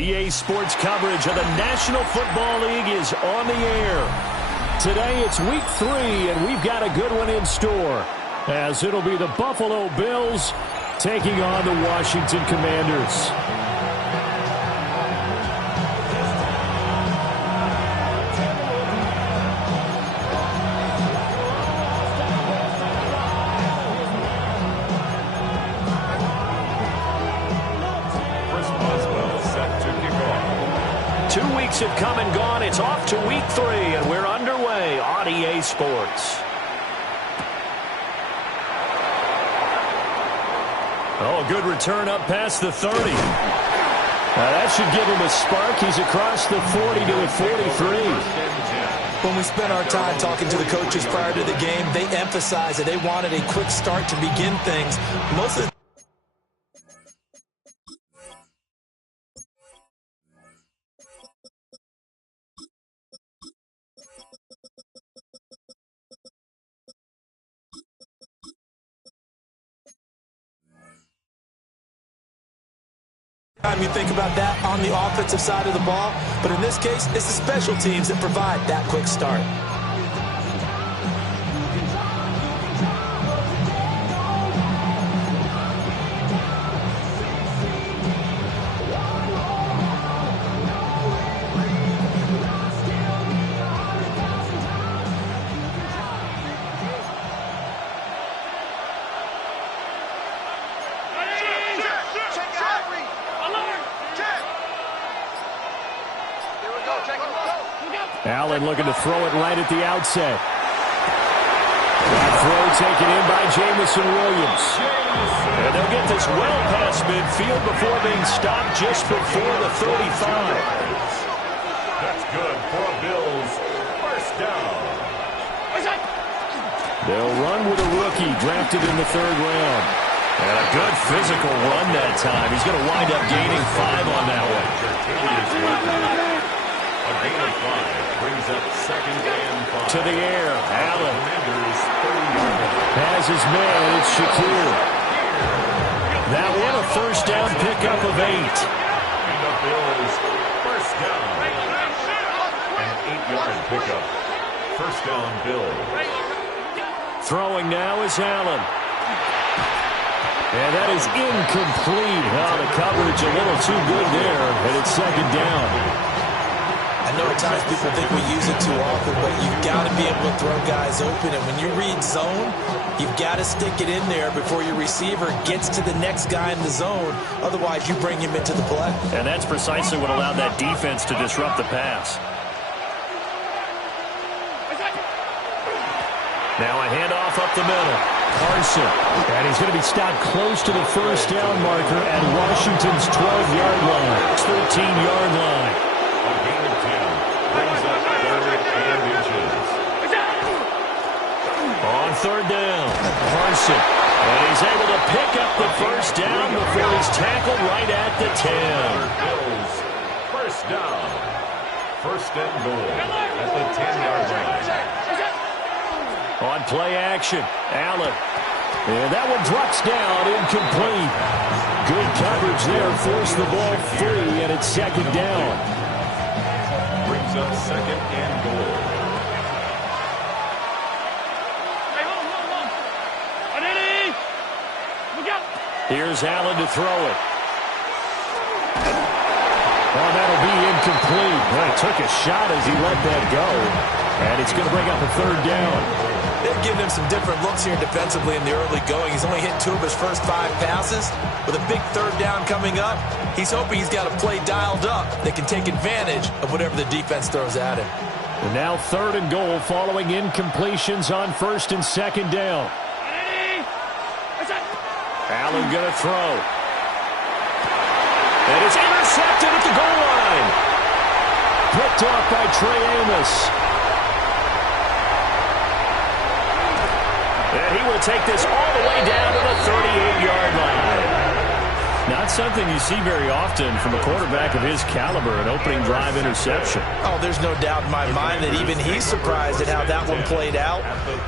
EA Sports coverage of the National Football League is on the air. Today it's week 3, and we've got a good one in store, as it'll be the Buffalo Bills taking on the Washington Commanders. Have come and gone. It's off to week 3, and we're underway on EA Sports. Oh, good return up past the 30. That should give him a spark. He's across the 40 to the 43. When we spent our time talking to the coaches prior to the game, they emphasized that they wanted a quick start to begin things. Most of the time you think about that on the offensive side of the ball, but in this case, it's the special teams that provide that quick start. Allen looking to throw it right at the outset. That throw taken in by Jameson Williams. And they'll get this well past midfield before being stopped just before the 35. That's good for Bills. First down. They'll run with a rookie drafted in the 3rd round. And a good physical run that time. He's going to wind up gaining 5 on that one. A gain of 5 brings up 2nd and 5. To the air, Allen has his man. It's Shakir. That one a first down pickup of 8. And the Bills first down. An 8-yard pickup. First down, Bills. Throwing now is Allen. And that is incomplete. Oh, the coverage a little too good there, and it's 2nd down. I know at times people think we use it too often, but you've got to be able to throw guys open. And when you read zone, you've got to stick it in there before your receiver gets to the next guy in the zone. Otherwise, you bring him into the play. And that's precisely what allowed that defense to disrupt the pass. Now a handoff up the middle. Carson. And he's going to be stopped close to the first down marker at Washington's 12-yard line. 13-yard line. A gain of 10 brings up 3rd and inches. On 3rd down, Carson. And he's able to pick up the first down before he's tackled right at the 10. Bills first down. First and goal at the 10-yard line. On play action, Allen. And that one drops down, incomplete. Good coverage there, forced the ball free, and it's 2nd down. Brings up 2nd and goal. Here's Allen to throw it. Oh, that'll be incomplete. Well, he took a shot as he let that go. And it's going to bring up a 3rd down. They've given him some different looks here defensively in the early going. He's only hit 2 of his first 5 passes. With a big 3rd down coming up, he's hoping he's got a play dialed up that can take advantage of whatever the defense throws at him. And now 3rd and goal following incompletions on 1st and 2nd down. Allen going to throw. And it's intercepted at the goal line. Picked off by Trey Amos. And he will take this all the way down to the 38-yard line. Not something you see very often from a quarterback of his caliber, an opening drive interception. Oh, there's no doubt in my mind that even he's surprised at how that one played out.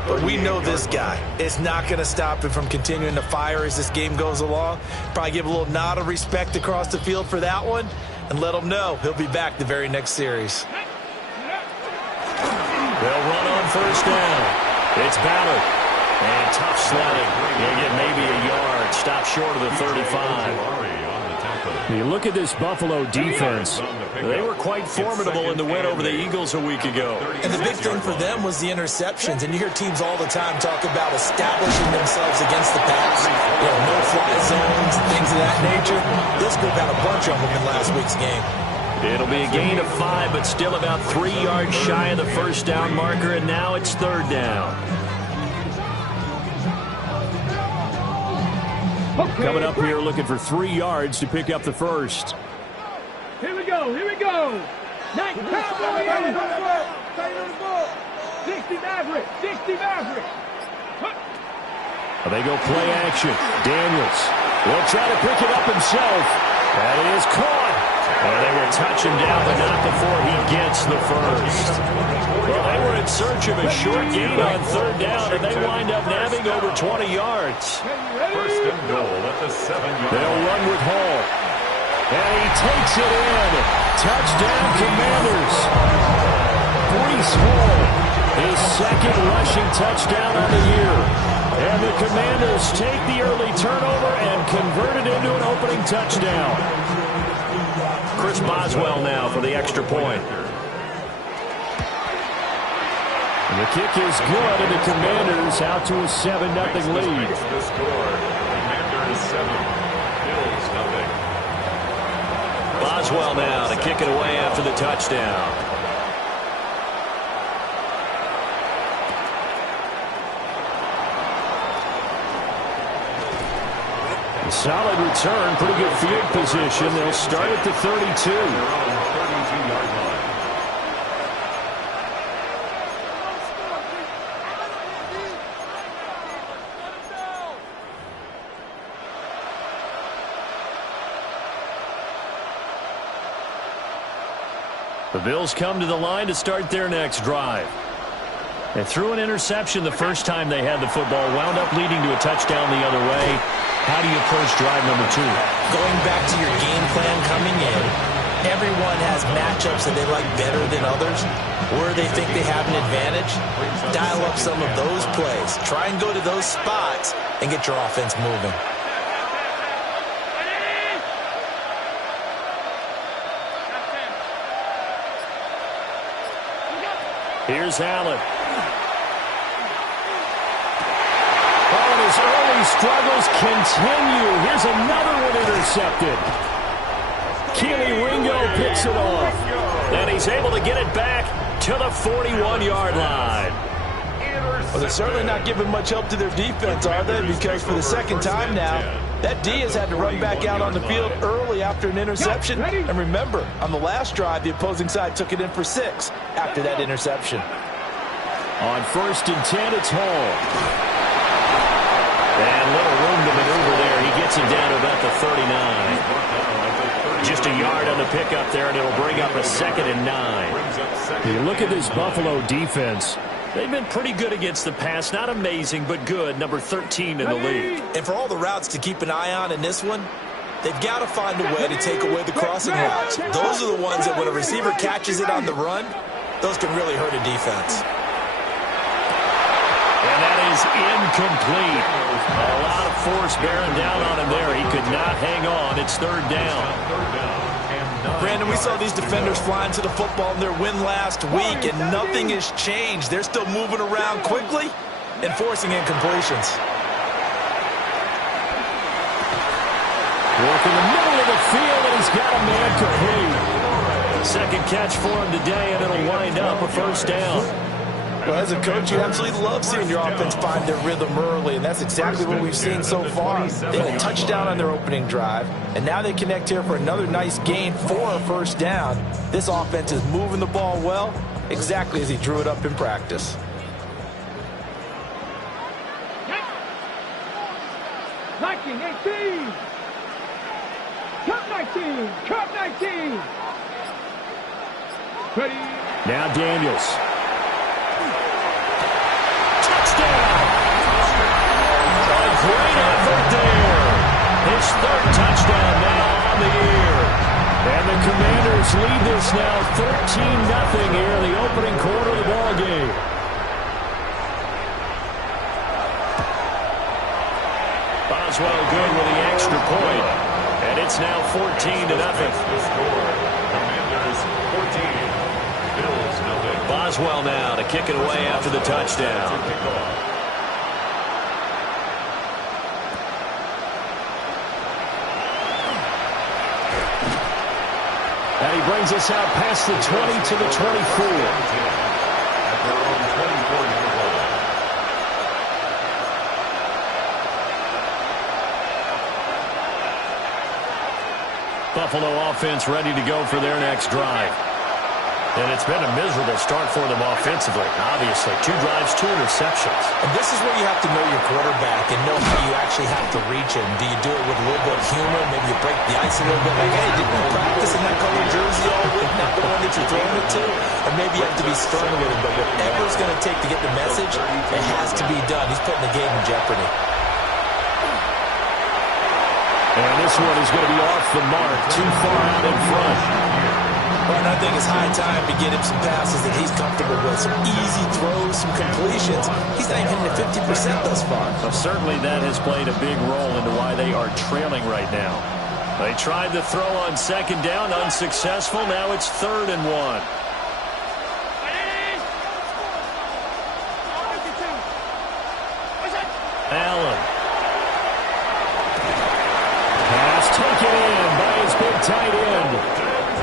But we know this guy is not going to stop him from continuing to fire as this game goes along. Probably give a little nod of respect across the field for that one. and let him know he'll be back the very next series. They'll run on first down. It's Ballard. And tough sledding. He'll get maybe a yard. Stop short of the 35. You look at this Buffalo defense. They were quite formidable in the win over the Eagles a week ago. And the big thing for them was the interceptions. And you hear teams all the time talk about establishing themselves against the pass. No-fly zones and things of that nature. This group had a bunch of them in last week's game. It'll be a gain of 5, but still about 3 yards shy of the first down marker, and now it's third down. Coming up here looking for 3 yards to pick up the first. Here we go. 60 Maverick. They go play action. Daniels will try to pick it up himself. That is caught. And they will touch him down, but not before he gets the first. Well, they were in search of a short gain on third down, and they wind up nabbing over 20 yards. First and goal at the 7-yard line. They'll run with Hall. And he takes it in. Touchdown, Commanders. Breece Hall, his second rushing touchdown on the year. And the Commanders take the early turnover and convert it into an opening touchdown. Chris Boswell now for the extra point. And the kick is good, and the Commanders out to a 7-0 lead. The score, Commanders 7, Bills 0. Boswell now to kick it away after the touchdown. Solid return, pretty good field position. They'll start at the 32. The Bills come to the line to start their next drive. They threw an interception the first time they had the football, wound up leading to a touchdown the other way. How do you approach drive number 2? Going back to your game plan coming in, everyone has matchups that they like better than others, where they think they have an advantage. Dial up some of those plays. Try and go to those spots and get your offense moving. Here's Allen. His early struggles continue. Here's another one intercepted. Keely Ringo picks it off. And he's able to get it back to the 41-yard line. Well, they're certainly not giving much help to their defense, are they? Because for the second time now, that D has had to run back out on the field early after an interception. And remember, on the last drive, the opposing side took it in for 6 after that interception. On first and 10, it's Hall. And little room to maneuver there. He gets him down to about the 39. Just a yard on the pickup there, and it'll bring up a 2nd and 9. You look at this Buffalo defense. They've been pretty good against the pass. Not amazing, but good. Number 13 in the league. And for all the routes to keep an eye on in this one, they've got to find a way to take away the crossing routes. Those are the ones that when a receiver catches it on the run, those can really hurt a defense. And that is incomplete. A lot of force bearing down on him there. He could not hang on. It's third down. Brandon, we saw these defenders flying to the football in their win last week, and nothing has changed. They're still moving around quickly and forcing incompletions. Work in the middle of the field, and he's got a man complete. Second catch for him today, and it'll wind up a first down. Well, as a coach, you absolutely love seeing your offense find their rhythm early, and that's exactly what we've seen so far. They had a touchdown on their opening drive, and now they connect here for another nice gain for a first down. This offense is moving the ball well, exactly as he drew it up in practice. Now Daniels. Touchdown! A great effort there. His third touchdown now on the year. And the Commanders lead this now 13-0 here in the opening quarter of the ball game. Boswell good with the extra point, and it's now 14-0. Commanders 14, Bills 0. Boswell now to kick it away after the touchdown. And he brings us out past the 20 to the 24. At their own 24-yard line. Buffalo offense ready to go for their next drive. And it's been a miserable start for them offensively. Obviously, 2 drives, 2 interceptions. And this is where you have to know your quarterback and know how you actually have to reach him. Do you do it with a little bit of humor? Maybe you break the ice a little bit. Like, hey, didn't you practice in that color jersey all week? Not the one that you're throwing it to? Or maybe you have to be stern with him. But whatever it's going to take to get the message, it has to be done. He's putting the game in jeopardy. And this one is going to be off the mark, too far out in front. Well, I think it's high time to get him some passes that he's comfortable with. Some easy throws, some completions. He's not even hitting the 50% thus far. Well, certainly that has played a big role into why they are trailing right now. They tried the throw on second down, unsuccessful. Now it's 3rd and 1. Allen. Pass taken in by his big tight end.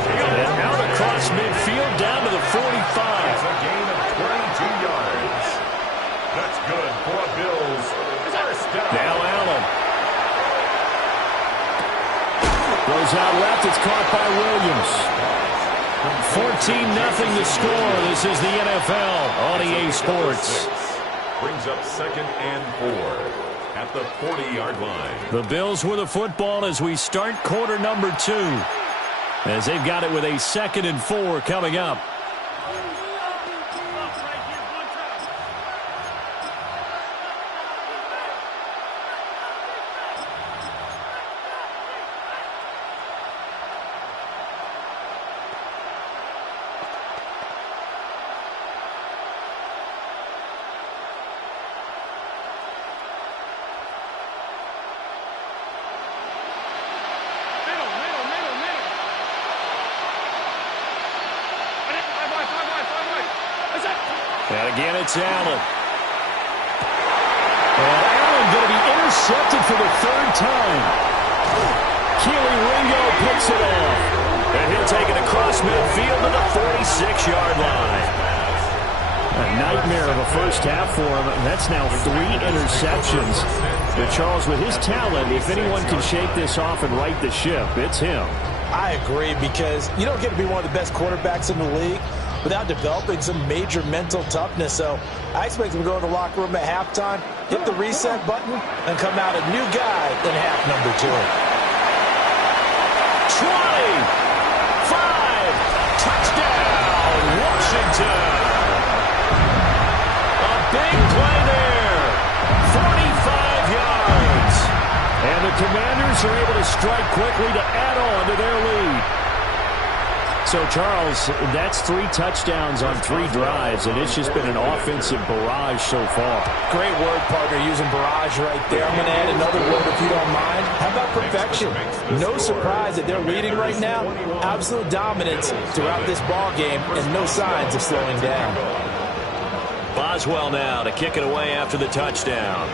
And out across midfield down to the 45. It's a gain of 22 yards. That's good for a Bills first down. Now Allen. Goes out left. It's caught by Williams. 14-0 the score. This is the NFL on EA Sports. Brings up 2nd and 4 at the 40-yard line. The Bills with the football as we start quarter number 2. As they've got it with a 2nd and 4 coming up. And again, it's Allen. And Allen going to be intercepted for the 3rd time. Keely Ringo picks it off. And he'll take it across midfield to the 46-yard line. A nightmare of a first half for him. That's now 3 interceptions. But Charles, with his talent, if anyone can shake this off and right the ship, it's him. I agree, because you don't get to be one of the best quarterbacks in the league without developing some major mental toughness. So I expect him to go to the locker room at halftime, hit the reset button, and come out a new guy in half number 2. 20, 5, touchdown, Washington. A big play there, 45 yards. And the Commanders are able to strike quickly to add on to their lead. So, Charles, that's 3 touchdowns on 3 drives, and it's just been an offensive barrage so far. Great word, partner, using barrage right there. I'm going to add another word if you don't mind. How about perfection? No surprise that they're leading right now. Absolute dominance throughout this ball game, and no signs of slowing down. Boswell now to kick it away after the touchdown.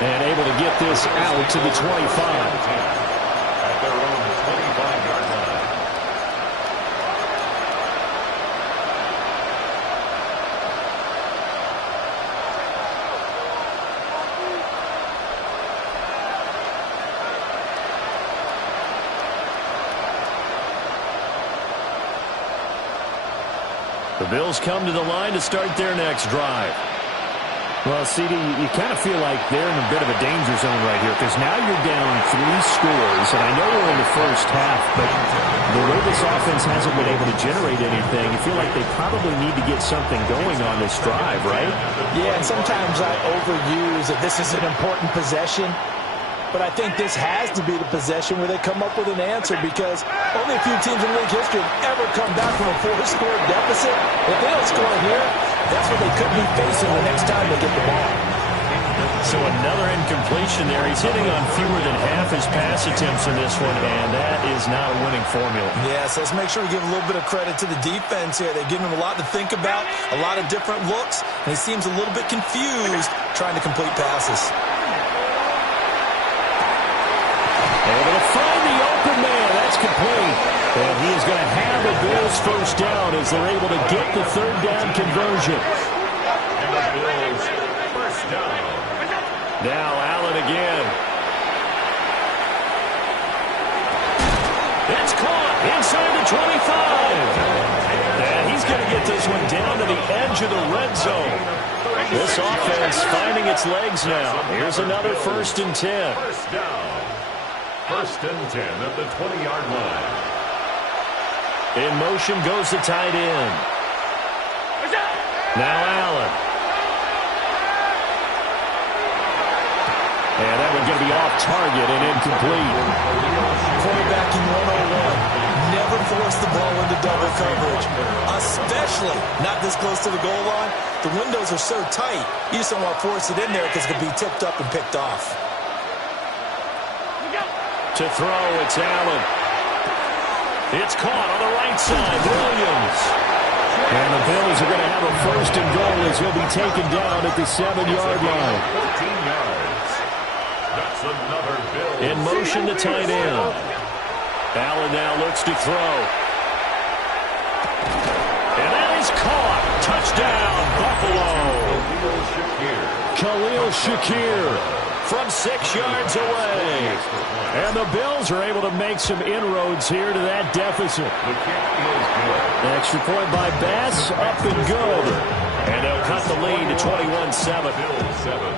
And able to get this out to the 25. At their own 25-yard line. The Bills come to the line to start their next drive. Well, CD, you kind of feel like they're in a bit of a danger zone right here because now you're down 3 scores, and I know we're in the first half, but the way this offense hasn't been able to generate anything, you feel like they probably need to get something going on this drive, right? Yeah, and sometimes I overuse that this is an important possession, but I think this has to be the possession where they come up with an answer because only a few teams in league history have ever come back from a 4-score deficit. If they don't score here, that's what they could be facing the next time they get the ball. So another incompletion there. He's hitting on fewer than half his pass attempts in this one, and that is not a winning formula. Yeah, so let's make sure we give a little bit of credit to the defense here. They're giving him a lot to think about, a lot of different looks, and he seems a little bit confused trying to complete passes. Able to find the open man. That's complete. And he is going to have a Bills first down as they're able to get the third down conversion. And the Bills first down. Now Allen again. It's caught inside the 25. And he's going to get this one down to the edge of the red zone. This offense finding its legs now. Here's another 1st and 10. First down. 1st and 10 at the 20-yard line. In motion goes the tight end. Now Allen. And that one's going to be off target and incomplete. Quarterbacking 101. Never force the ball into double coverage, especially not this close to the goal line. The windows are so tight, you just don't want to force it in there because it could be tipped up and picked off. To throw, it's Allen. It's caught on the right side, Williams. And the Bills are going to have a 1st and goal as he'll be taken down at the 7-yard line. 14 yards. That's another Bills. In motion, the tight end. Allen now looks to throw. And that is caught. Touchdown, Buffalo. Khalil Shakir from 6 yards away. And the Bills are able to make some inroads here to that deficit. The kick is good. Extra point by Bass, up and good. And they'll cut the lead to 21-7. Bills 7.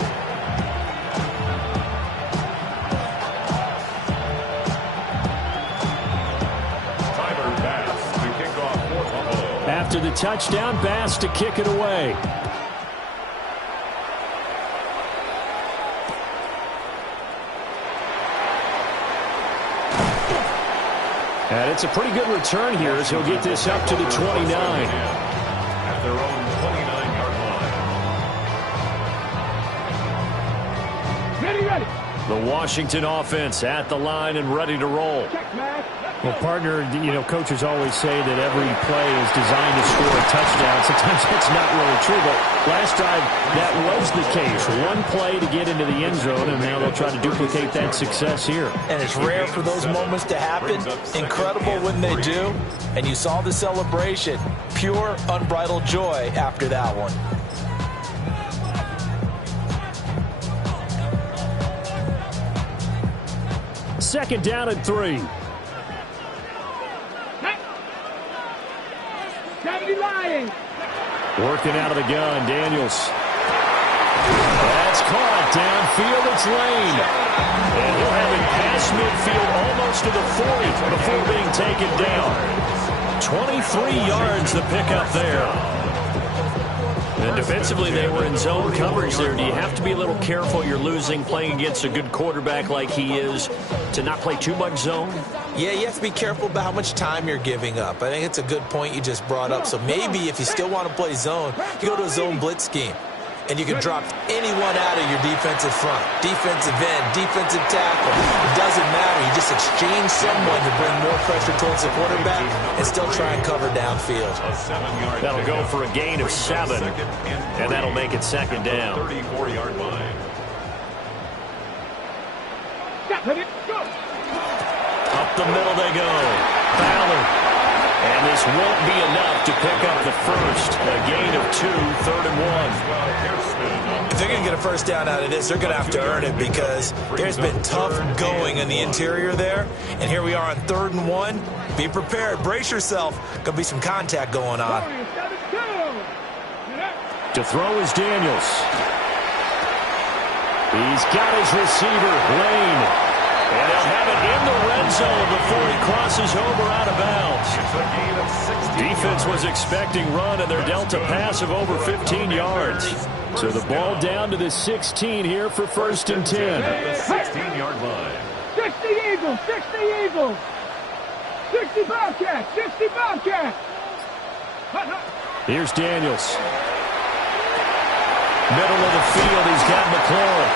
Tyler Bass to kick off for Buffalo. After the touchdown, Bass to kick it away. And it's a pretty good return here as he'll get this up to the 29. At their own 29-yard line. Ready. The Washington offense at the line and ready to roll. Check, man. Well, partner, you know, coaches always say that every play is designed to score a touchdown. Sometimes that's not really true, but last drive that was the case. One play to get into the end zone, and now they'll try to duplicate that success here. And it's rare for those moments to happen. Incredible when they do. And you saw the celebration. Pure, unbridled joy after that one. Second down and 3. Lying. Working out of the gun, Daniels. That's caught downfield. It's Lane. And he'll have it past midfield almost to the 40 before being taken down. 23 yards the pickup there. And defensively, they were in zone coverage there. Do you have to be a little careful? You're losing, playing against a good quarterback like he is, to not play too much zone? Yeah, you have to be careful about how much time you're giving up. I think it's a good point you just brought up. So maybe if you still want to play zone, you go to a zone blitz scheme. And you can drop anyone out of your defensive front. Defensive end, defensive tackle. It doesn't matter. You just exchange someone to bring more pressure towards the quarterback and still try and cover downfield. That'll go for a gain of 7. And that'll make it second down. 34-yard line. Up the middle they go. Ballard. And this won't be enough to pick up the first. A gain of 2, 3rd and 1. If they're going to get a first down out of this, they're going to have to earn it because there's been tough going in the interior there. And here we are on 3rd and 1. Be prepared. Brace yourself. Going to be some contact going on. To throw is Daniels. He's got his receiver, Lane. And he'll have it in the red zone before he crosses over out of bounds. Defense was expecting run, and they're dealt a pass of over 15 yards. So the ball down to the 16 here for 1st and 10. At the 16-yard line. 60 Eagles, 60 Eagles. 60 Bobcats, 60 Bobcats. Here's Daniels. Middle of the field, he's got McLaurin.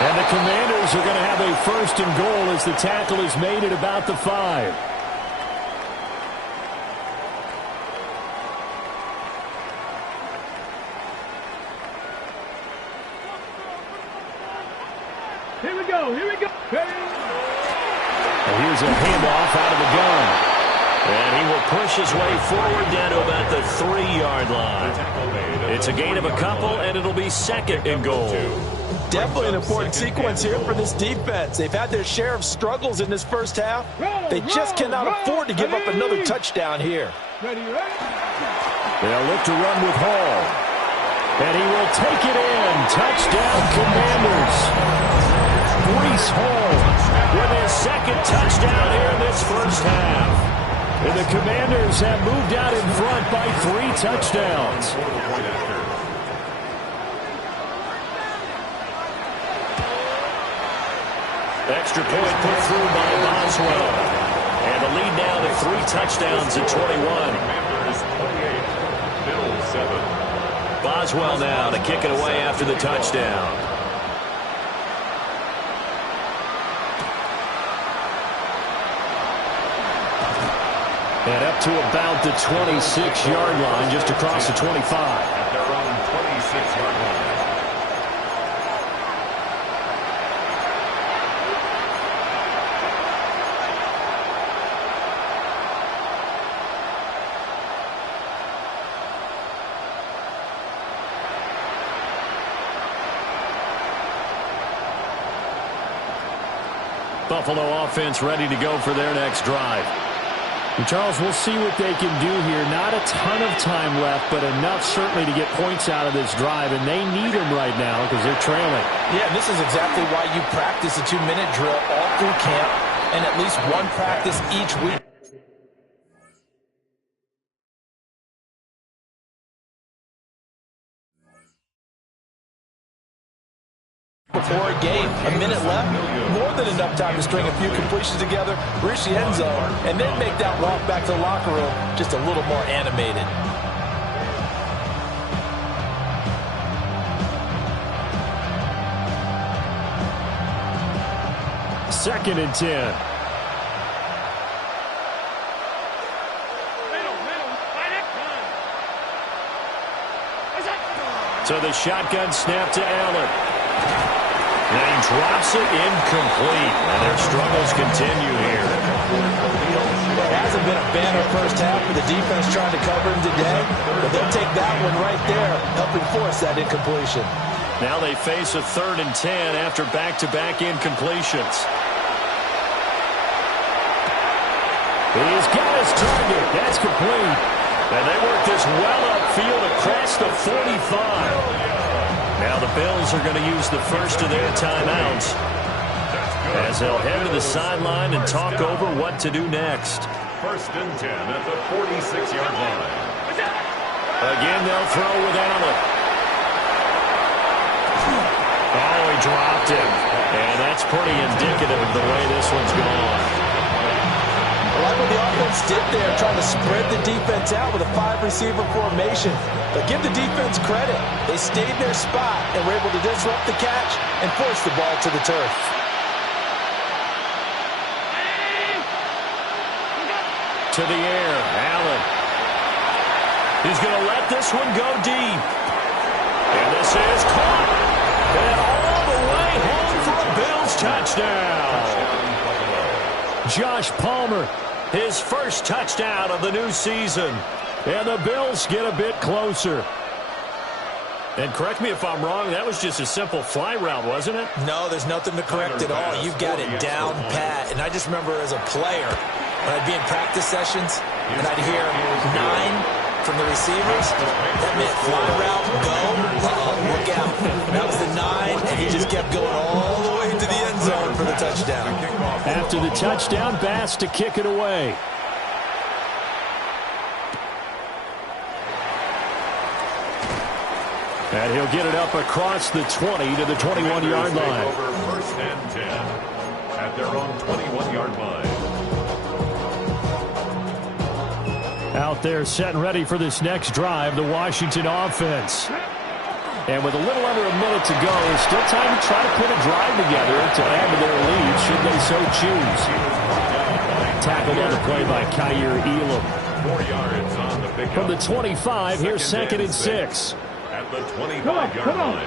And the Commanders are going to have a 1st and goal as the tackle is made at about the 5. Here we go, here we go. And here's a handoff out of the gun. And he will push his way forward down to about the 3-yard line. It's a gain of a couple, and it'll be 2nd and goal. Definitely an important sequence here for this defense. They've had their share of struggles in this first half. They just cannot afford to give up another touchdown here. Ready? They'll look to run with Hall. And he will take it in. Touchdown, Commanders. Breece Hall with his 2nd touchdown here in this first half. And the Commanders have moved out in front by 3 touchdowns. Extra point put through by Boswell. And the lead now to 3 touchdowns at 21. Boswell now to kick it away after the touchdown. And up to about the 26-yard line, just across the 25. At their own 26-yard line. Buffalo offense ready to go for their next drive. And Charles, we'll see what they can do here. Not a ton of time left, but enough certainly to get points out of this drive, and they need them right now because they're trailing. Yeah, this is exactly why you practice a 2-minute drill all through camp and at least one practice each week. Before a game, a minute left, more than enough time to string a few completions together, reach the end zone, and then make that walk back to the locker room just a little more animated. Second and 10. So the shotgun snap to Allen. And he drops it incomplete. And their struggles continue here. It hasn't been a banner first half for the defense trying to cover him today, but they'll take that one right there, helping force that incompletion. Now they face a 3rd and 10 after back-to-back incompletions. He's got his target. That's complete. And they work this well upfield across the 45. Now the Bills are going to use the first of their timeouts as they'll head to the sideline and talk over what to do next. 1st and 10 at the 46-yard line. Again, they'll throw with Allen. Oh, he dropped him. And that's pretty indicative of the way this one's gone. I like what the offense did there, trying to spread the defense out with a 5-receiver formation. But give the defense credit. They stayed their spot and were able to disrupt the catch and force the ball to the turf. To the air, Allen. He's going to let this one go deep. And this is caught. And all the way home for a Bills touchdown. Josh Palmer, his first touchdown of the new season. And the Bills get a bit closer. And correct me if I'm wrong, that was just a simple fly route, wasn't it? No, there's nothing to correct at all. You've got it down pat. And I just remember as a player, when I'd be in practice sessions, and I'd hear 9 from the receivers, that meant fly route, go, look out. That was the 9, and he just kept going all the way into the end zone for the touchdown. After the touchdown, Bass to kick it away. And he'll get it up across the 20 to the 21-yard line. Over 1st and 10 at their own 21-yard line. Out there set and ready for this next drive, the Washington offense. And with a little under a minute to go, there's still time to try to put a drive together to add to their lead, should they so choose. Tackled on the play by Kaiir Elam. 4 yards on the pickup. From the 25, here's 2nd and 6. At the 25-yard line.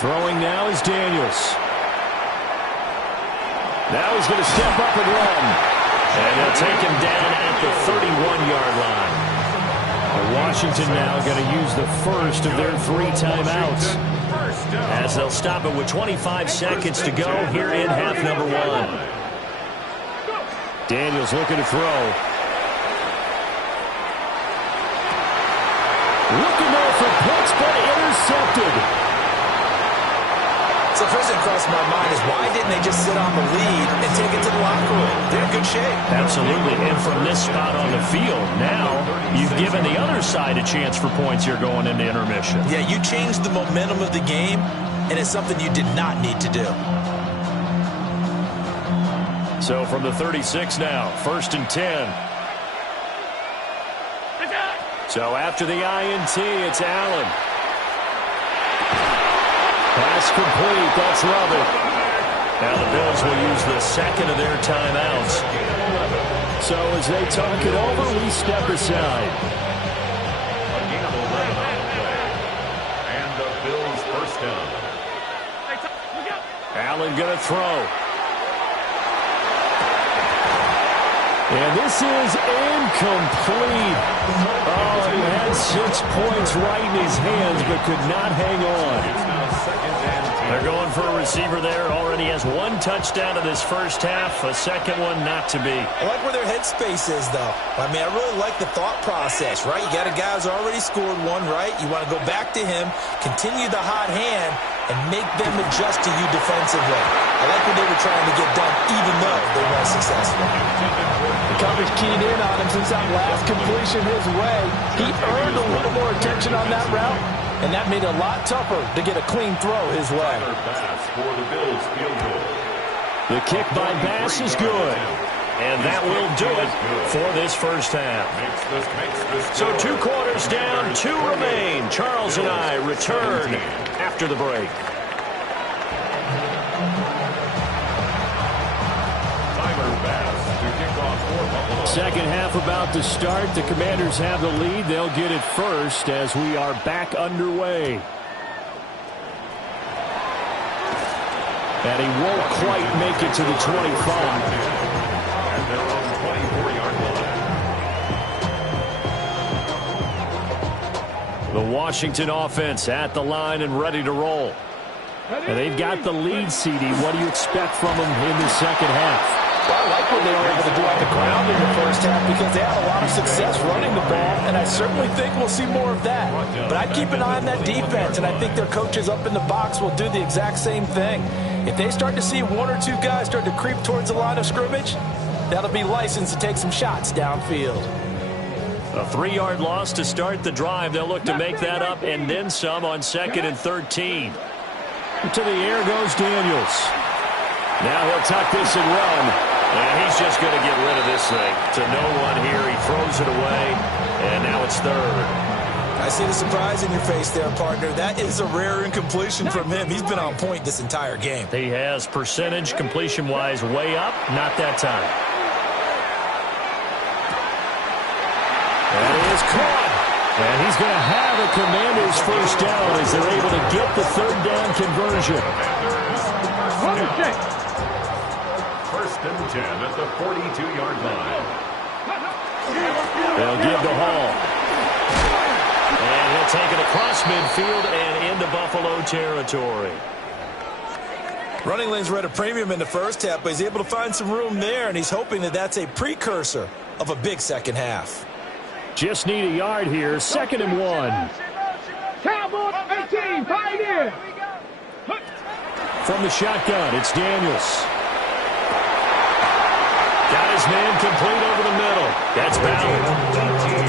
Throwing now is Daniels. Now he's going to step up and run. And they'll take him down at the 31-yard line. Washington now going to use the first of their 3 timeouts, as they'll stop it with 25 seconds to go here in half number 1. Daniels looking to throw. Looking there for Pitts, but intercepted. So the first thing that crossed my mind is, why didn't they just sit on the lead and take it to the locker room? They're in good shape. Absolutely. And from this spot on the field, now you've given the other side a chance for points here going into intermission. Yeah, you changed the momentum of the game, and it's something you did not need to do. So from the 36 now, 1st and 10. So after the INT, it's Allen. Pass complete. That's Lovett. Now the Bills will use the second of their timeouts. So as they talk it over, we step aside. And the Bills first down. Allen going to throw. And this is incomplete. Oh, he had 6 points right in his hands, but could not hang on. They're going for a receiver there. Already has 1 touchdown in this first half. A second one not to be. I like where their headspace is, though. I mean, I really like the thought process, right? You got a guy who's already scored 1, right? You want to go back to him, continue the hot hand, and make them adjust to you defensively. I like what they were trying to get done, even though they weren't successful. The coverage keyed in on him since that last completion his way. He earned a little more attention on that route, and that made it a lot tougher to get a clean throw his way. Pass for the Bills field goal. The kick by Bass is good. And that will do it for this first half. So 2 quarters down, 2 remain. Charles and I return after the break. Second half about to start. The Commanders have the lead. They'll get it first as we are back underway. And he won't quite make it to the 25. At their own 24-yard line. The Washington offense at the line and ready to roll. And they've got the lead, CD. What do you expect from them in the second half? Well, I like what they were able to do on the ground in the first half because they had a lot of success running the ball, and I certainly think we'll see more of that. But I'd keep an eye on that defense, and I think their coaches up in the box will do the exact same thing. If they start to see 1 or 2 guys start to creep towards the line of scrimmage, that'll be licensed to take some shots downfield. A 3-yard loss to start the drive. They'll look to make that up and then some on 2nd and 13. To the air goes Daniels. Now he'll tuck this and run. And he's just going to get rid of this thing. To no one here. He throws it away. And now it's 3rd. I see the surprise in your face there, partner. That is a rare incompletion from him. He's been on point this entire game. He has percentage completion-wise way up. Not that time. That is caught. And he's going to have a Commanders first down as they're able to get the 3rd down conversion. 1st and 10 at the 42-yard line. They'll give to Hall. And he'll take it across midfield and into Buffalo territory. Running lanes were at a premium in the first half, but he's able to find some room there, and he's hoping that that's a precursor of a big second half. Just need a yard here. 2nd and 1. Cowboy 18, Pioneer. From the shotgun, it's Daniels. Got his man complete over the middle. That's Ballard.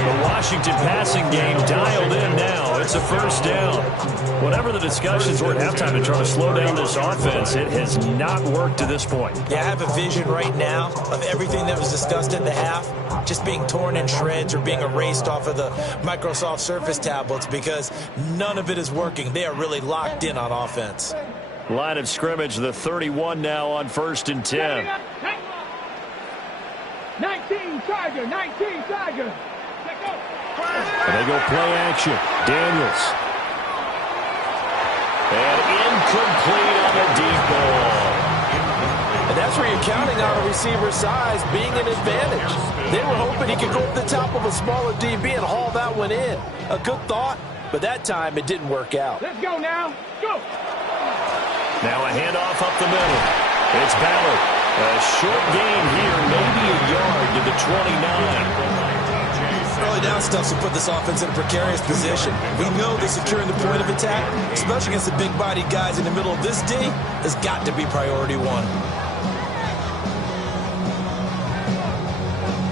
The Washington passing game dialed in now. It's a first down. Whatever the discussions were at halftime to try to slow down this offense, it has not worked to this point. Yeah, I have a vision right now of everything that was discussed in the half just being torn in shreds or being erased off of the Microsoft Surface tablets because none of it is working. They are really locked in on offense. Line of scrimmage, the 31 now on 1st and 10. 19 Tiger, 19 Tiger. And they go play action. Daniels. And incomplete on the deep ball. And that's where you're counting on a receiver's size being an advantage. They were hoping he could go up the top of a smaller DB and haul that one in. A good thought, but that time it didn't work out. Let's go now. Go. Now a handoff up the middle. It's Ballard. A short gain here, maybe a yard to the 29. Early down stuff to put this offense in a precarious position. We know that securing the point of attack, especially against the big-bodied guys in the middle of this D, has got to be priority one.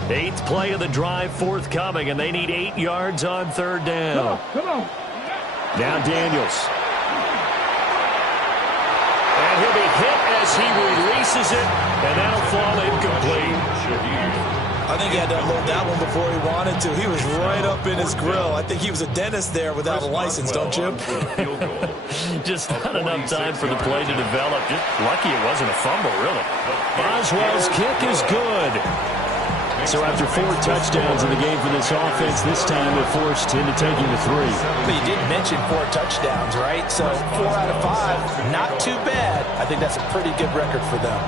8th play of the drive forthcoming, and they need 8 yards on 3rd down. Come on. Now Daniels. And he'll be hit as he releases it, and that'll fall incomplete. I think he had to unload that one before he wanted to. He was right up in his grill. I think he was a dentist there without a license, don't you? Just not enough time for the play to develop. Just lucky it wasn't a fumble, really. Boswell's kick is good. So after 4 touchdowns in the game for this offense, this time they're forced into taking the 3. But you did mention 4 touchdowns, right? So 4 out of 5, not too bad. I think that's a pretty good record for them.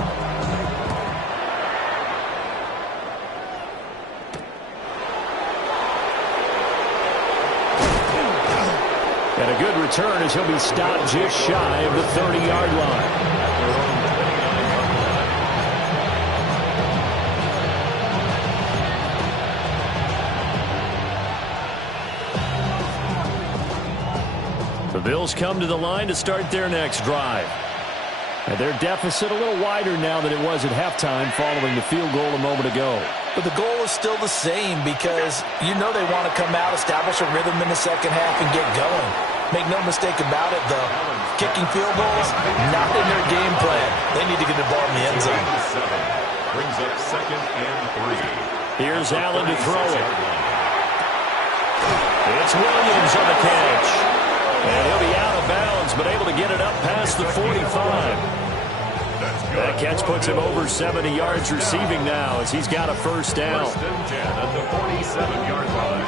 And a good return as he'll be stopped just shy of the 30-yard line. The Bills come to the line to start their next drive. And their deficit a little wider now than it was at halftime following the field goal a moment ago. But the goal is still the same because you know they want to come out, establish a rhythm in the second half, and get going. Make no mistake about it, though. Kicking field goals, not in their game plan. They need to get the ball in the end zone. Brings up 2nd and 3. Here's Allen to throw it. It's Williams on the catch. And he'll be out of bounds, but able to get it up past the 45. That catch puts him over 70 yards receiving now as he's got a first down. 1st and 10 at the 47-yard line.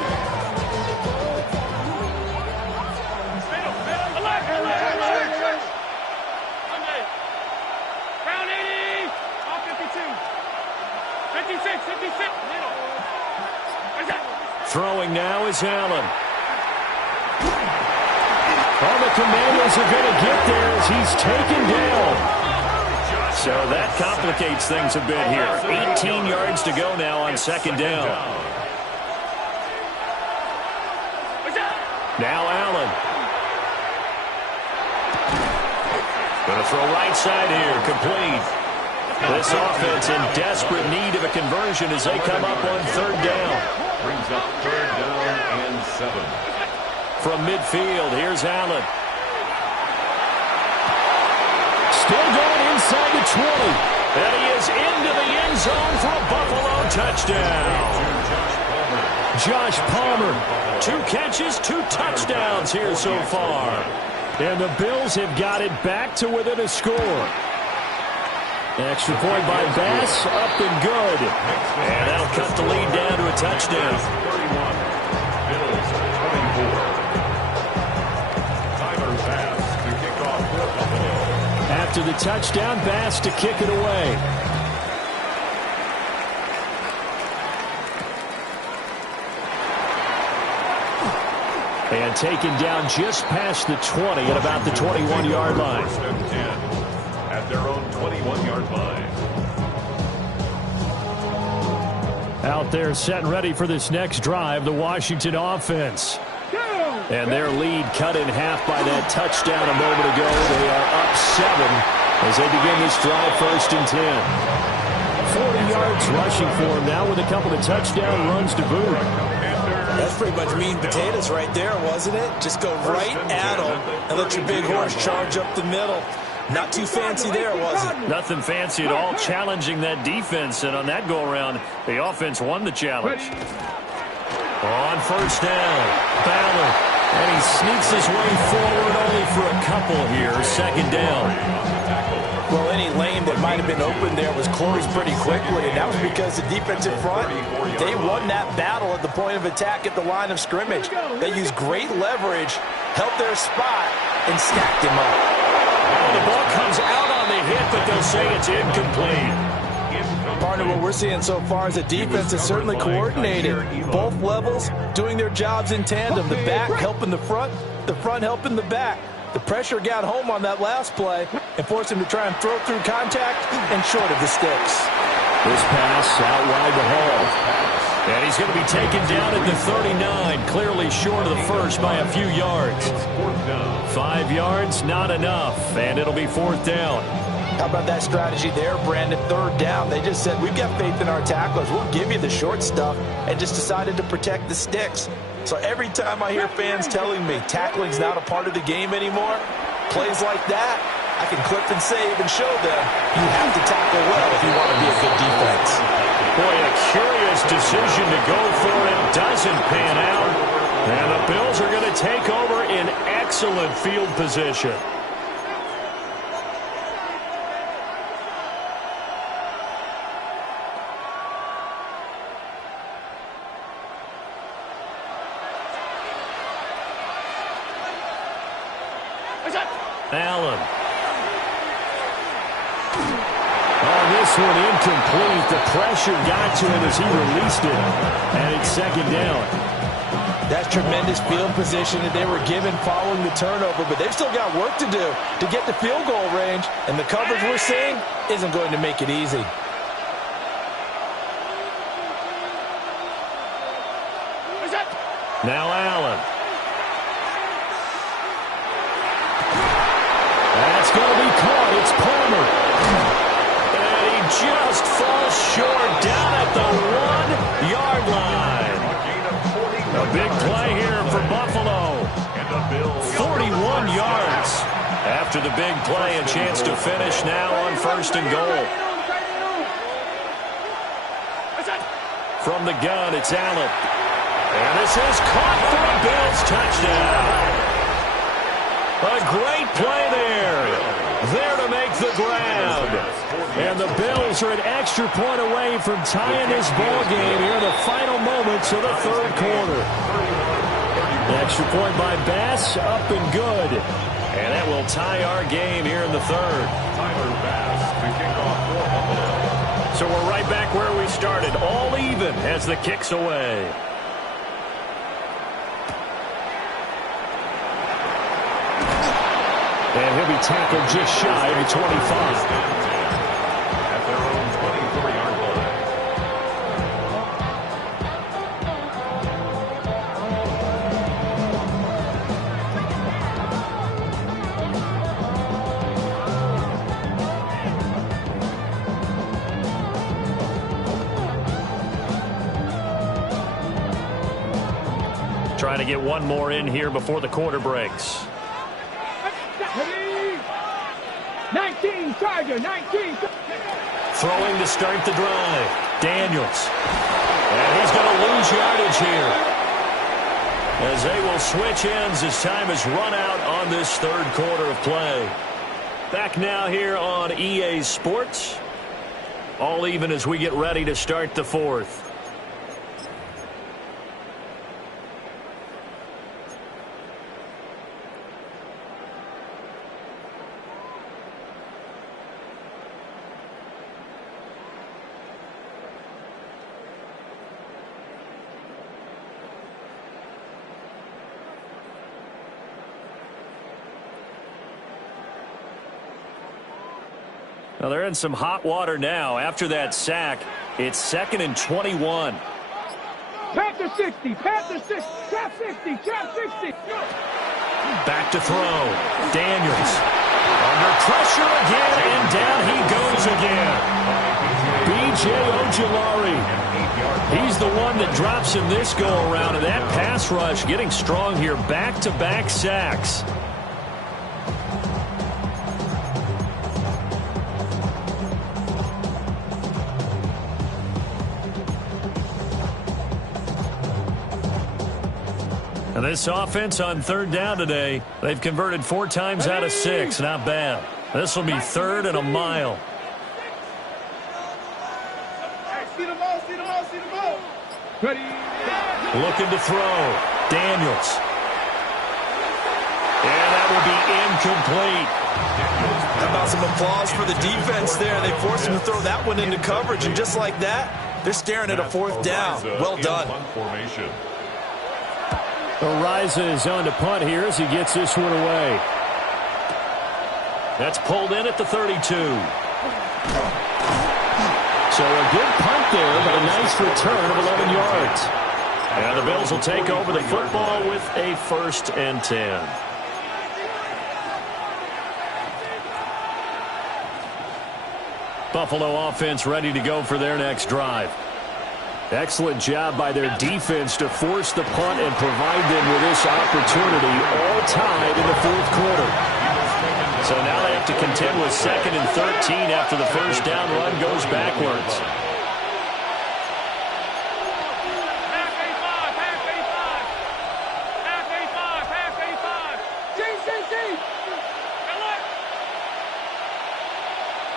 Throwing now is Allen. All the Commandos are going to get there as he's taken down. So that complicates things a bit here. 18 yards to go now on 2nd down. Now Allen. Going to throw right side here, complete. This offense in desperate need of a conversion as they come up on 3rd down. Brings up 3rd down and 7. From midfield, here's Allen. Still going inside the 20. And he is into the end zone for a Buffalo touchdown. Josh Palmer, 2 catches, 2 touchdowns here so far. And the Bills have got it back to within a score. Extra point by Bass, up and good. And that'll cut the lead down to a touchdown. 31. Bills 24. Tyler Bass to kick off for Buffalo. After the touchdown, Bass to kick it away. And taken down just past the 20 at about the 21-yard line. 1st and 10 at their own 21-yard line. Out there set and ready for this next drive, the Washington offense. Go! And their lead cut in half by that touchdown a moment ago. They are up 7 as they begin this drive, 1st and 10. 40 yards rushing for him now with a couple of touchdown runs to boot. That's pretty much meat and potatoes right there, wasn't it? Just go right at them and let your big horse charge up the middle. Not too fancy there, was it? Nothing fancy at all, challenging that defense. And on that go-around, the offense won the challenge. On 1st down, Ballard. And he sneaks his way forward only for a couple here. 2nd down. Well, any lane that might have been open there was closed pretty quickly, and that was because the defensive front, they won that battle at the point of attack at the line of scrimmage. They used great leverage, held their spot, and stacked him up. Oh, the ball comes out on the hit, but they'll say it's incomplete. Partner, what we're seeing so far is the defense is certainly coordinated. Both levels doing their jobs in tandem. The back helping the front helping the back. The pressure got home on that last play and forced him to try and throw through contact and short of the sticks. This pass out wide to Hall. And he's going to be taken down at the 39, clearly short of the first by a few yards. 5 yards, not enough, and it'll be 4th down. How about that strategy there, Brandon? 3rd down. They just said, we've got faith in our tacklers. We'll give you the short stuff, and just decided to protect the sticks. So every time I hear fans telling me tackling's not a part of the game anymore, plays like that, I can clip and save and show them you have to tackle well if you want to be a good defense. Boy, a curious decision to go for it. Doesn't pan out. And the Bills are going to take over in excellent field position. Allen. Oh, this one incomplete. The pressure got to him as he released it. And it's 2nd down. That's tremendous field position that they were given following the turnover, but they've still got work to do to get to field goal range, and the coverage we're seeing isn't going to make it easy. Now Allen. That's going to be caught. It's Palmer. And he just falls short down at the 1-yard line. A big play here for Buffalo. 41 yards. After the big play, a chance to finish now on 1st and goal. From the gun, it's Allen. And this is caught for a Bills touchdown. A great play there. There to make the grab. And the Bills are an extra point away from tying this ball game here in the final moments of the 3rd quarter. Extra point by Bass, up and good. And that will tie our game here in the 3rd. So we're right back where we started, all even as the kick's away. And he'll be tackled just shy of the 25. At their own 23-yard line. Trying to get one more in here before the quarter breaks. 19 Charger, 19. Throwing to start the drive. Daniels. And he's going to lose yardage here. As they will switch ends as time has run out on this 3rd quarter of play. Back now here on EA Sports. All even as we get ready to start the 4th. Well, they're in some hot water now. After that sack, it's 2nd and 21. Panther 60, Panther 60, trap 60, trap 60. Go. Back to throw. Daniels. Under pressure again, and down he goes again. B.J. Ojulari. He's the one that drops him this go-around, and that pass rush getting strong here. Back-to-back sacks. And this offense on third down today, they've converted 4 times out of 6. Not bad. This will be 3rd and a mile. Ready. Looking to throw. Daniels. And that will be incomplete. How about some applause for the defense there? They forced him to throw that one into coverage, and just like that, they're staring at a 4th down. Well done. Ariza is on to punt here as he gets this one away. That's pulled in at the 32. So a good punt there, but a nice return of 11 yards. And the Bills will take over the football with a 1st and 10. Buffalo offense ready to go for their next drive. Excellent job by their defense to force the punt and provide them with this opportunity, all tied in the 4th quarter. So now they have to contend with 2nd and 13 after the first down run goes backwards. Half A5, half A5. Half A5, half A5. GCC. Come on.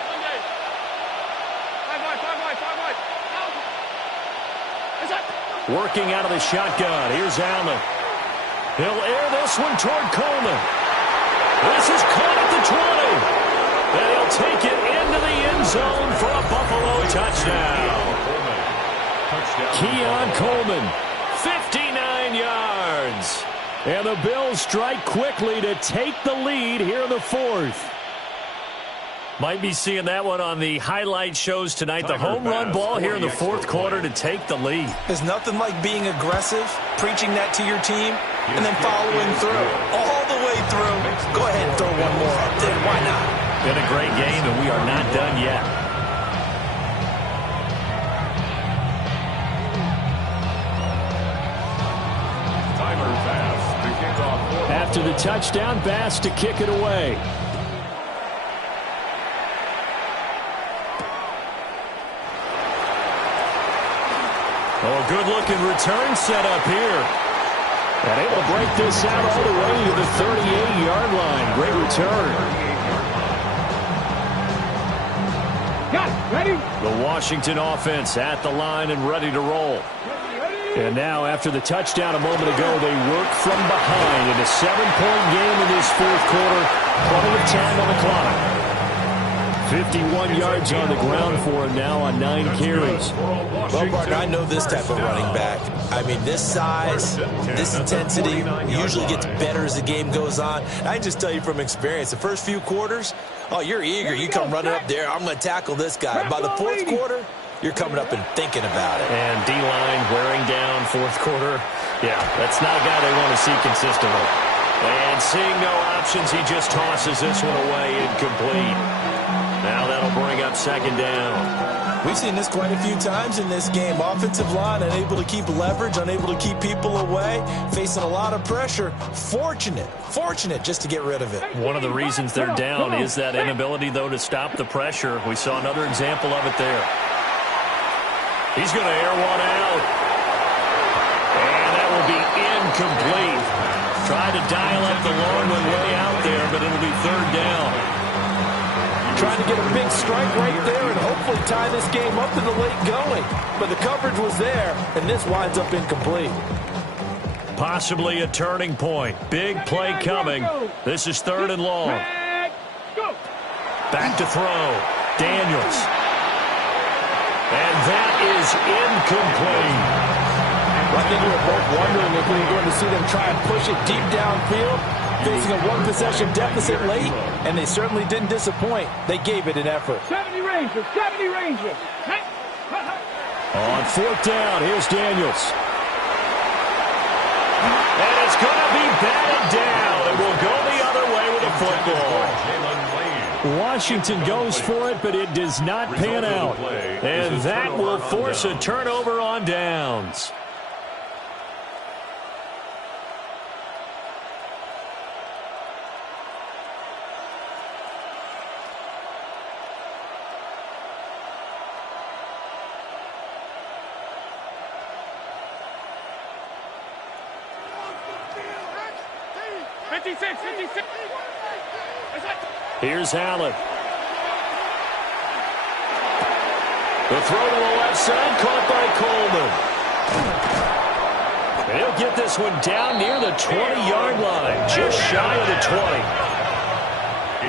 Monday. 5 wide. Working out of the shotgun. Here's Allen. He'll air this one toward Coleman. This is caught at the 20. And he'll take it into the end zone for a Buffalo touchdown. Keon Coleman, 59 yards. And the Bills strike quickly to take the lead here in the 4th. Might be seeing that one on the highlight shows tonight. The home run ball here in the 4th quarter to take the lead. There's nothing like being aggressive, preaching that to your team, and then following through. All the way through. Go ahead and throw one more up there. Why not? Been a great game, and we are not done yet. After the touchdown, Bass to kick it away. Oh, good-looking return set up here. And able to break this out all the way to the 38-yard line. Great return. Got it. Ready? The Washington offense at the line and ready to roll. And now, after the touchdown a moment ago, they work from behind in a 7-point game in this 4th quarter. Plenty of time on the clock. 51 yards on the ground for him now on 9 carries. Well, partner, I know this type of running back. I mean, this size, this intensity usually gets better as the game goes on. I just tell you from experience, the first few quarters, oh, you're eager. You come running up there, I'm going to tackle this guy. By the 4th quarter, you're coming up and thinking about it. And D-line wearing down 4th quarter. Yeah, that's not a guy they want to see consistently. And seeing no options, he just tosses this one away incomplete. Now that'll bring up 2nd down. We've seen this quite a few times in this game. Offensive line unable to keep leverage, unable to keep people away, facing a lot of pressure. Fortunate just to get rid of it. One of the reasons they're down is that inability, though, to stop the pressure. We saw another example of it there. He's going to air one out. And that will be incomplete. Try to dial up the long one way out there, but it'll be 3rd down. Trying to get a big strike right there and hopefully tie this game up in the late going. But the coverage was there, and this winds up incomplete. Possibly a turning point. Big play coming. This is 3rd and long. Back to throw. Daniels. And that is incomplete. I think we were both wondering if we were going to see them try and push it deep downfield, facing a 1-possession deficit late, and they certainly didn't disappoint. They gave it an effort. 70 Rangers, 70 Rangers. On 4th down, here's Daniels. is going to be batted down, and will go the other way with the football. Washington goes for it, but it does not pan out. And that will force a turnover on downs. Here's Allen. The throw to the left side, caught by Coleman. And he'll get this one down near the 20-yard line, just shy of the 20.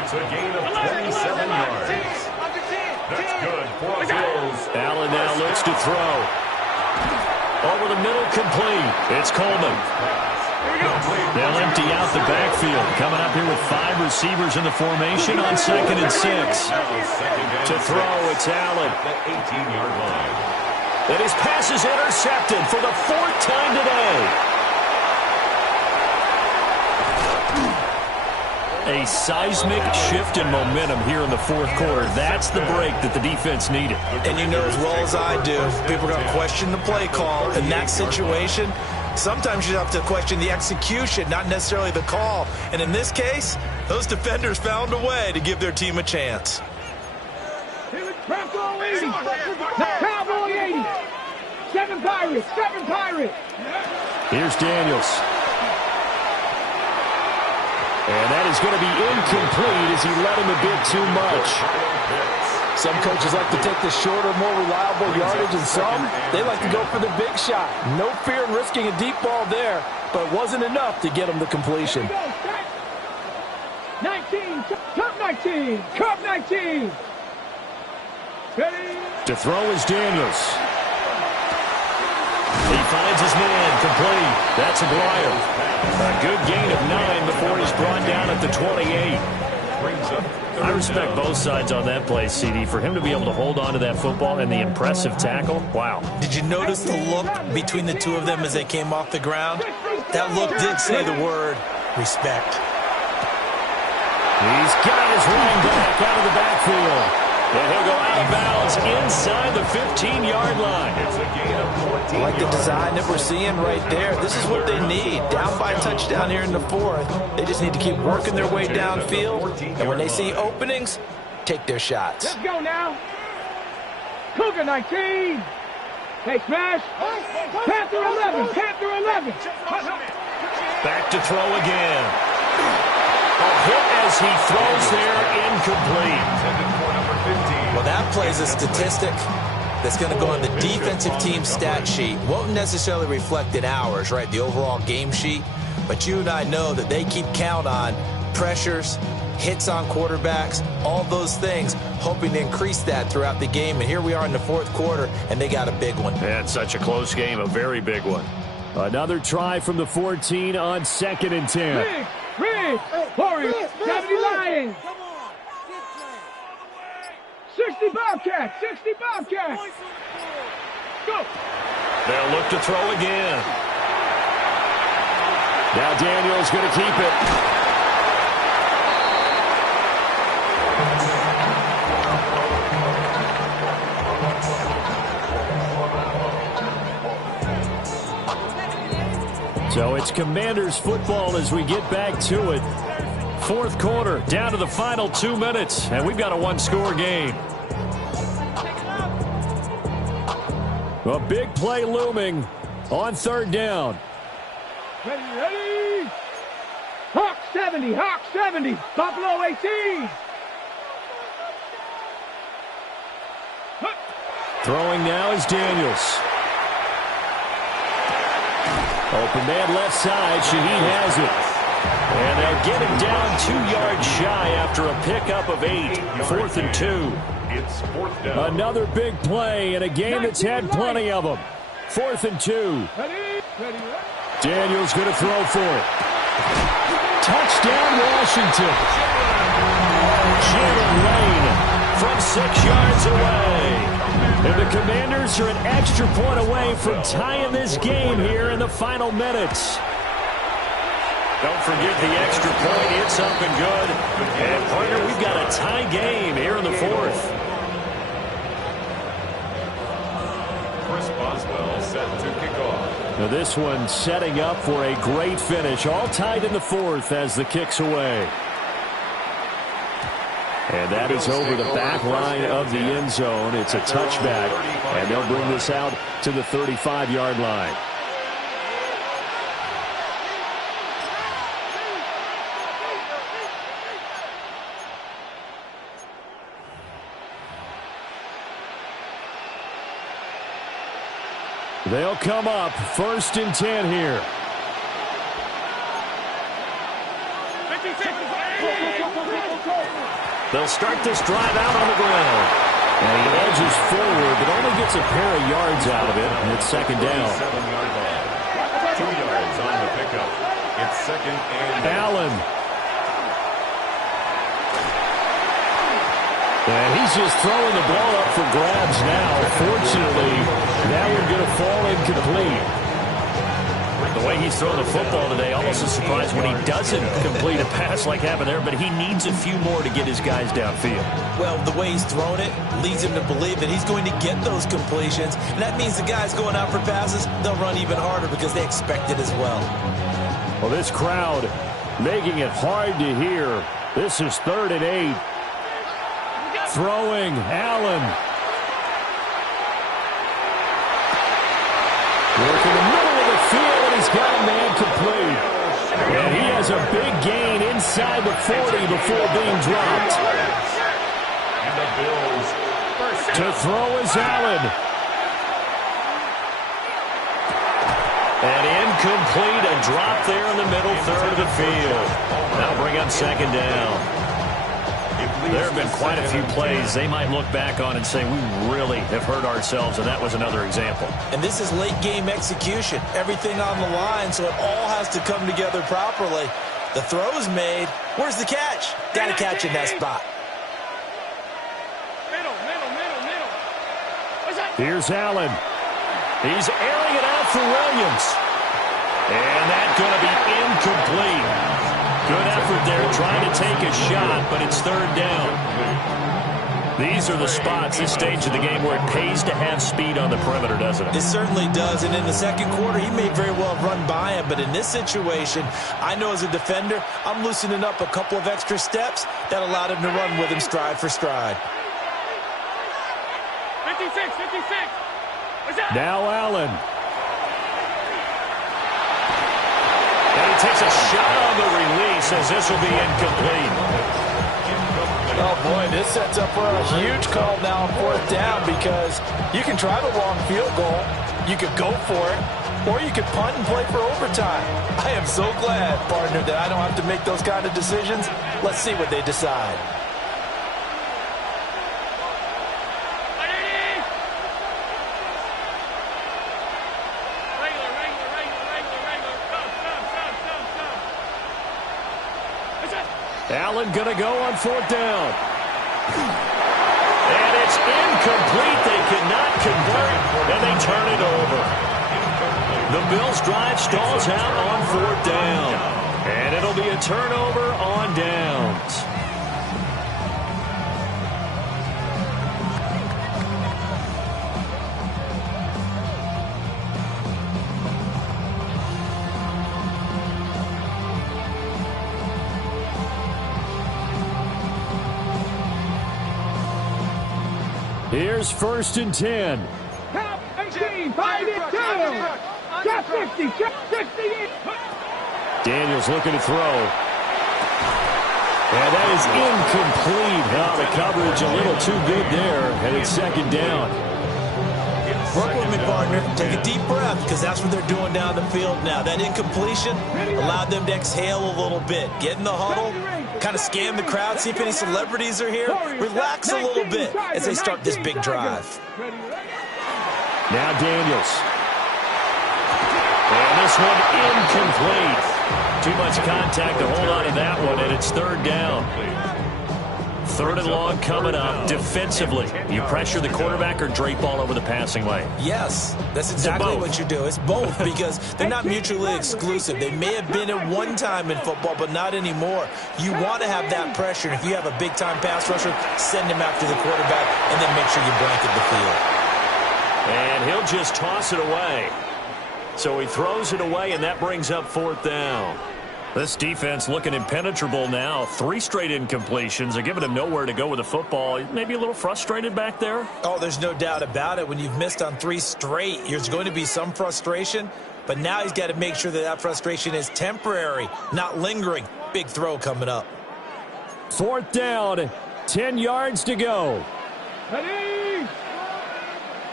It's a gain of 27 yards. That's good for a Bills. Allen now looks to throw. Over the middle, complete. It's Coleman. They'll empty out the backfield. Coming up here with 5 receivers in the formation on 2nd and 6. To throw, it's Allen. The 18-yard line. And his pass is intercepted for the 4th time today. A seismic shift in momentum here in the 4th quarter. That's the break that the defense needed. And you know as well as I do, people are going to question the play call in that situation. Sometimes you have to question the execution, not necessarily the call. And in this case, those defenders found a way to give their team a chance. Cowboy 80. 7 Pirates. 7 Pirates. Here's Daniels. And that is going to be incomplete as he led him a bit too much. Some coaches like to take the shorter, more reliable yardage, and some, they like to go for the big shot. No fear in risking a deep ball there, but it wasn't enough to get him the completion. 19, Cup 19, Cup 19. Ready? To throw is Daniels. He finds his man, complete. That's Aguirre. A good gain of 9 before he's brought down at the 28. I respect both sides on that play, CD. For him to be able to hold on to that football and the impressive tackle, wow. Did you notice the look between the two of them as they came off the ground? That look did say the word respect. He's got his running back out of the backfield. And he'll go out of bounds inside the 15-yard line. It's a gain of 14 I like the design that we're seeing right there. This is what they need. Down by a touchdown here in the 4th. They just need to keep working their way downfield. And when they see openings, take their shots. Let's go now. Cougar 19. Hey, smash. Panther 11. Panther 11. Back to throw again. A hit as he throws there, incomplete. Well, that plays a statistic that's going to go on the defensive team stat sheet. Won't necessarily reflect in ours, right, the overall game sheet. But you and I know that they keep count on pressures, hits on quarterbacks, all those things, hoping to increase that throughout the game. And here we are in the 4th quarter, and they got a big one. Yeah, it's such a close game, a very big one. Another try from the 14 on 2nd and 10. Rig, Warriors, 70 Lions. 60 Bobcats, 60 Bobcats. Go. They'll look to throw again. Now Daniels going to keep it. So it's Commanders football as we get back to it. 4th quarter, down to the final 2 minutes, and we've got a 1-score game. A big play looming on 3rd down. Ready, ready. Hawk 70, Hawk 70, Buffalo 18. Throwing now is Daniels. Open man left side, Shaheed has it. And they'll get him down 2 yards shy after a pickup of 8. 4th and 2. It's 4th down. Another big play in a game that's had plenty of them. 4th and 2. Daniels going to throw for it. Touchdown, Washington. Jalen Lane from 6 yards away. And the Commanders are an extra point away from tying this game here in the final minutes. Don't forget the extra point. It's up and good. And, partner, we've got a tie game here in the fourth. Chris Boswell set to kick off. Now this one setting up for a great finish. All tied in the fourth as the kick's away. And that is over the back line of the end zone. It's a touchback. And they'll bring this out to the 35-yard line. They'll come up 1st and 10 here. They'll start this drive out on the ground. And he edges forward, but only gets a pair of yards out of it. And it's 2nd down. 7-yard line. 2 yards on the pickup. It's 2nd and Allen. And he's just throwing the ball up for grabs now. Fortunately, that one going to fall incomplete. The way he's throwing the football today, almost a surprise when he doesn't complete a pass like happened there, but he needs a few more to get his guys downfield. Well, the way he's thrown it leads him to believe that he's going to get those completions, and that means the guys going out for passes, they'll run even harder because they expect it as well. Well, this crowd making it hard to hear. This is 3rd and 8. Throwing, Allen. Working the middle of the field, and he's got a man complete. And he has a big gain inside the 40 before being dropped. And the Bills first To throw is Allen. And incomplete, a drop there in the middle third of the field. That'll bring up 2nd down. There have been quite a few plays they might look back on and say, we really have hurt ourselves, and that was another example. And this is late game execution. Everything on the line, so it all has to come together properly. The throw's made. Where's the catch? Got to catch in that spot. Here's Allen. He's airing it out for Williams. And that's going to be incomplete. Good effort there trying to take a shot, but it's 3rd down. These are the spots, this stage of the game, where it pays to have speed on the perimeter, doesn't it? It certainly does, and in the 2nd quarter, he may very well run by him, but in this situation, I know as a defender, I'm loosening up a couple of extra steps that allowed him to run with him stride for stride. 56. Now Allen. And he takes a shot on the release as this will be incomplete. Oh, boy, this sets up for a huge call now on 4th down because you can try the long field goal, you could go for it, or you could punt and play for overtime. I am so glad, partner, that I don't have to make those kind of decisions. Let's see what they decide. Allen going to go on 4th down. And it's incomplete. They cannot convert, and they turn it over. The Bills' drive stalls out on 4th down. And it'll be a turnover on downs. Here's 1st and 10. Top 18, 5 it down. Top 50, top 68. Daniels looking to throw. And that is incomplete. Now the coverage a little too good there, and it's 2nd down. Work with me, partner. Take a deep breath, because that's what they're doing down the field now. That incompletion allowed them to exhale a little bit. Get in the huddle, kind of scan the crowd, see if any celebrities are here. Relax a little bit as they start this big drive. Now Daniels. And this one incomplete. Too much contact to hold on to that one, and it's 3rd down. Third and long coming up. Defensively, you pressure the quarterback or drape all over the passing lane? Yes, that's exactly what you do. It's both because they're not mutually exclusive. They may have been at one time in football, but not anymore. You want to have that pressure. And if you have a big-time pass rusher, send him after the quarterback and then make sure you blanket the field. And he'll just toss it away. So he throws it away, and that brings up fourth down. This defense looking impenetrable now. 3 straight incompletions. They're giving him nowhere to go with the football. Maybe a little frustrated back there? Oh, there's no doubt about it. When you've missed on 3 straight, there's going to be some frustration. But now he's got to make sure that that frustration is temporary, not lingering. Big throw coming up. Fourth down, 10 yards to go. Ready?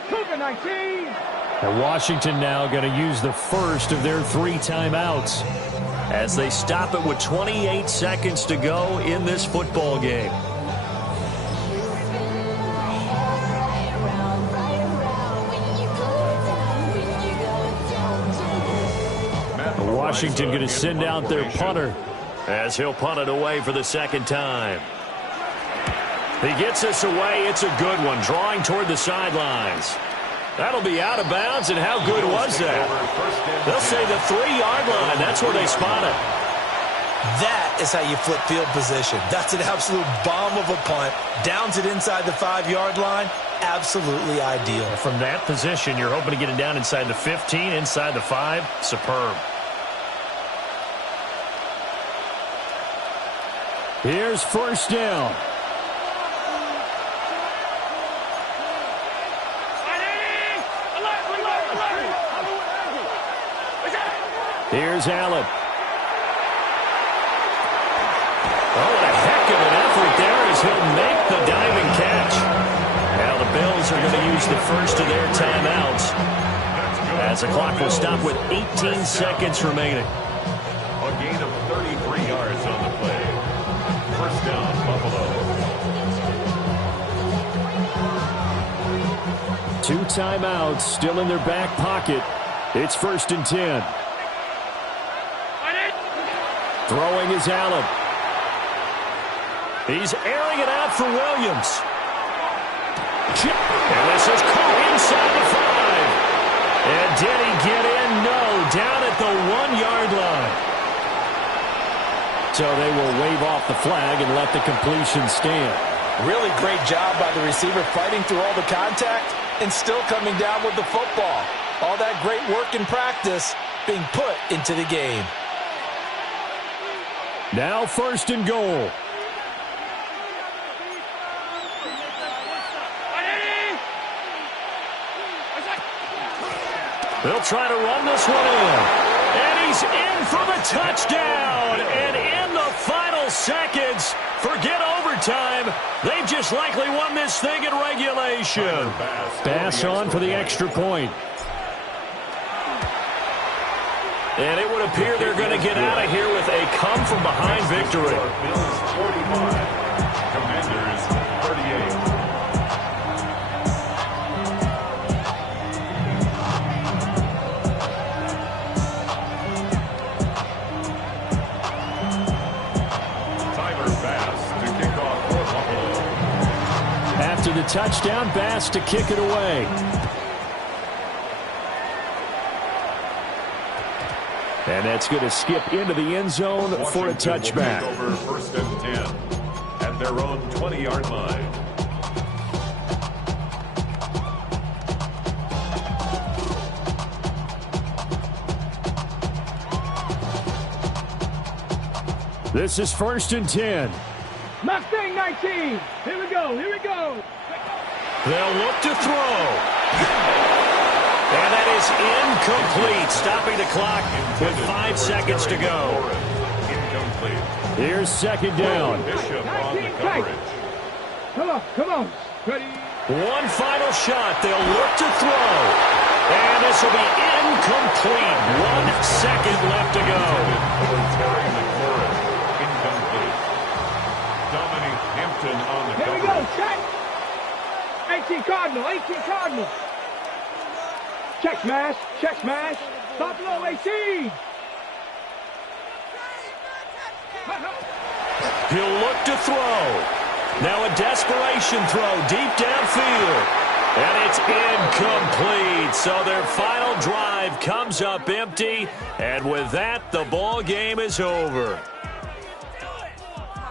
Cougar 19. And Washington now going to use the first of their 3 timeouts as they stop it with 28 seconds to go in this football game. Washington going to send out their punter as he'll punt it away for the second time. He gets this away. It's a good one, drawing toward the sidelines. That'll be out of bounds, and how good was that? They'll say the 3-yard line. That's where they spot it. That is how you flip field position. That's an absolute bomb of a punt. Downs it inside the 5-yard line. Absolutely ideal. From that position, you're hoping to get it down inside the 15, inside the 5. Superb. Here's first down. Here's Allen. Oh, what a heck of an effort there as he'll make the diving catch. Now the Bills are going to use the first of their timeouts as the clock will stop with 18 seconds remaining. A gain of 33 yards on the play. First down, Buffalo. 2 timeouts still in their back pocket. It's first and 10. Throwing is Allen. He's airing it out for Williams. And this is caught inside the 5. And did he get in? No, down at the 1-yard line. So they will wave off the flag and let the completion stand. Really great job by the receiver fighting through all the contact and still coming down with the football. All that great work in practice being put into the game. Now first and goal. They'll try to run this one in. And he's in for the touchdown. And in the final seconds, forget overtime. They've just likely won this thing in regulation. Pass on for the extra point. And it would appear they're going to get out of here with a come-from-behind victory. Bills 45, Commanders 38. Tyler Bass to kick off for Buffalo. After the touchdown, Bass to kick it away. And that's going to skip into the end zone for a touchback. Over first and 10 at their own 20-yard line. This is first and 10. Mustang 19. Here we go. Here we go. They'll look to throw. And that is incomplete, stopping the clock with 5 seconds to go. Incomplete. Here's second down. Bishop on the coverage. Come on, come on. Ready? One final shot. They'll look to throw. And this will be incomplete. 1 second left to go. Terry McLaurin. Incomplete. Dominic Hampton on the Here we coverage. go. Check. 18 Cardinal. 18 Cardinal. Check smash. Check smash. Top low 18. He'll look to throw. Now a desperation throw deep downfield. And it's incomplete. So their final drive comes up empty. And with that, the ball game is over.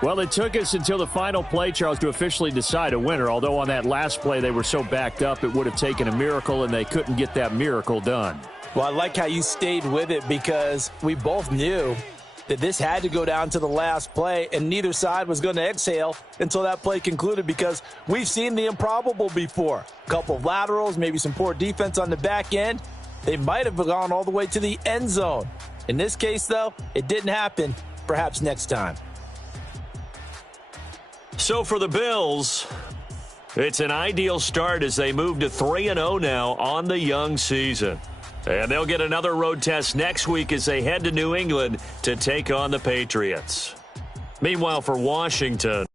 Well, it took us until the final play, Charles, to officially decide a winner. Although on that last play they were so backed up, it would have taken a miracle, and they couldn't get that miracle done. Well, I like how you stayed with it because we both knew that this had to go down to the last play, and neither side was going to exhale until that play concluded because we've seen the improbable before. A couple of laterals, maybe some poor defense on the back end. They might have gone all the way to the end zone. In this case, though, it didn't happen. Perhaps next time. So for the Bills, it's an ideal start as they move to 3-0 now on the young season. And they'll get another road test next week as they head to New England to take on the Patriots. Meanwhile, for Washington,